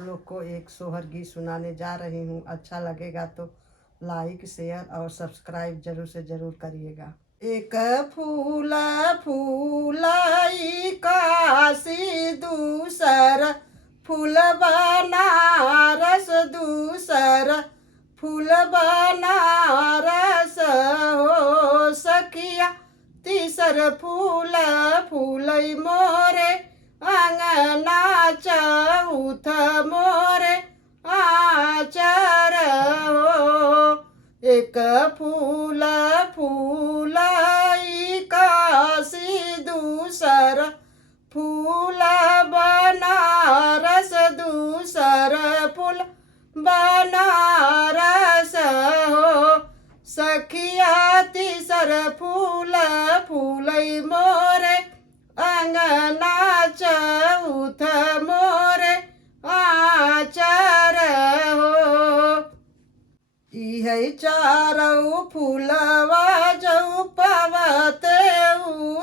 लोग को एक सोहर गीत सुनाने जा रही हूँ। अच्छा लगेगा तो लाइक शेयर और सब्सक्राइब जरूर से जरूर करिएगा। एक फूल फूलाई काशी, दूसर फूल बनारस, दूसर फूल बनारस हो सखिया, तीसर फूल फूलई मोरे अंगना, चौथ मोरे आचर हो। एक फूल फूलाई काशी, दूसर फूल बनारस, दूसर फूल बनारस हो सखिया, तीसर फूल फूलई मोरे अंगना, चौथ मोरे आचर हो। इहै चारौ फूलवा जौ पवते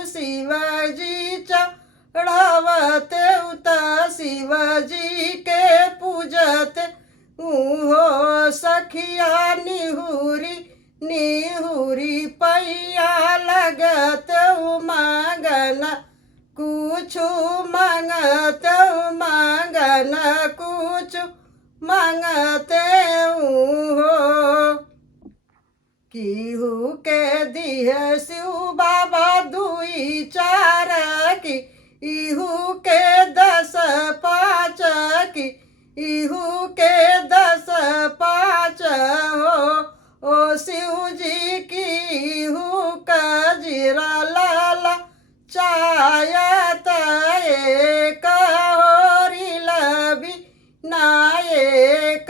शिवजी चढ़वते, त शिवजी के पूजते हो सखिया, निहुरी निहुरी पैया लगते मांगन कुछ मांगते, मांगन कुछ मांगते हो। किहू के दिह शिव बाबा दुई चार की, इहू के 10 5 की, इहू के 10 5 हो। ओ शिव जी की इहू का जीरा लाला चायत, एक होरी लबी नायक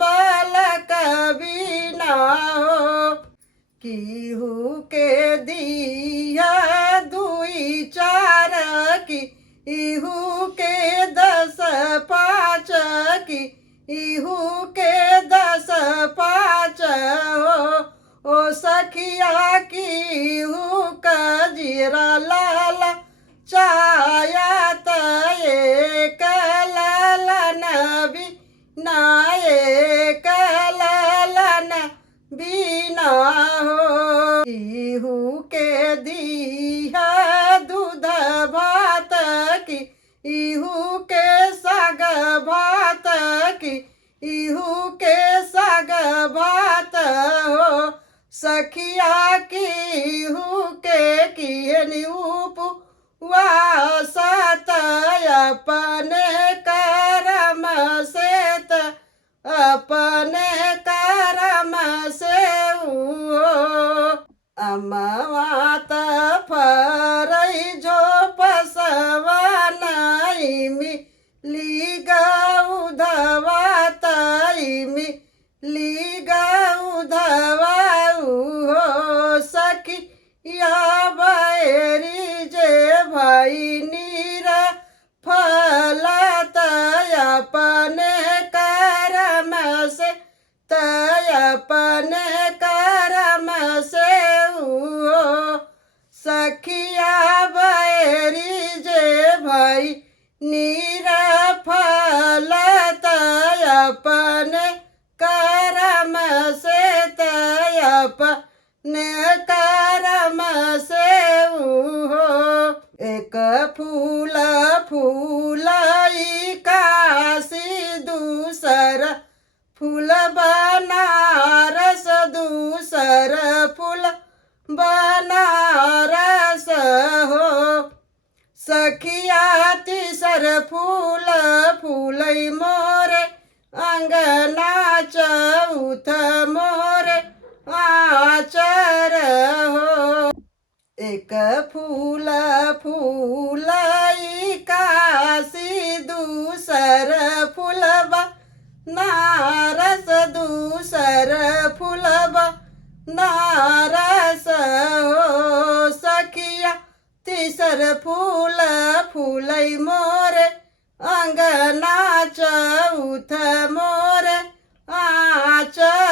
बालक बिना हो। किहू के दिया दुई चार की, इहू के 10 5 की, इहू के 10 5 हो। ओ सखिया की इहू का जीरा लाला चायत, एक लालन नायक लालन बिना हो। इहू के दिया दूध भात की, इहू के साग भात की, इहू के साग भात हो सखिया, की इहू के किहनी उपवासत, अपने कर्म से त अपने कर्म से हो। अमवात फरई जो पसवनाई मिली गौधवा, ताई मिली गौधवा हो सखिया, बैरी जे भाई नीरा फलत, अपने कर्म से अपने कर्म से हो सखिया, बैरी जे भाई नीरा फलत, अपने कर्म से अपने कर्म से हो। एक फूल फूलाई काशी, दूसर फूल बनारस, दूसर फूल बनारस हो सखिया, तीसर फूल फूलई मोरे अंगना, चौथ मोरे आचर हो। एक फूल फूलाई काशी, दूसर फूल बनारस, दूसर फूल बनारस हो सखिया, तीसर फूल फूलई मोरे अंगना, चौथ मोरे आचर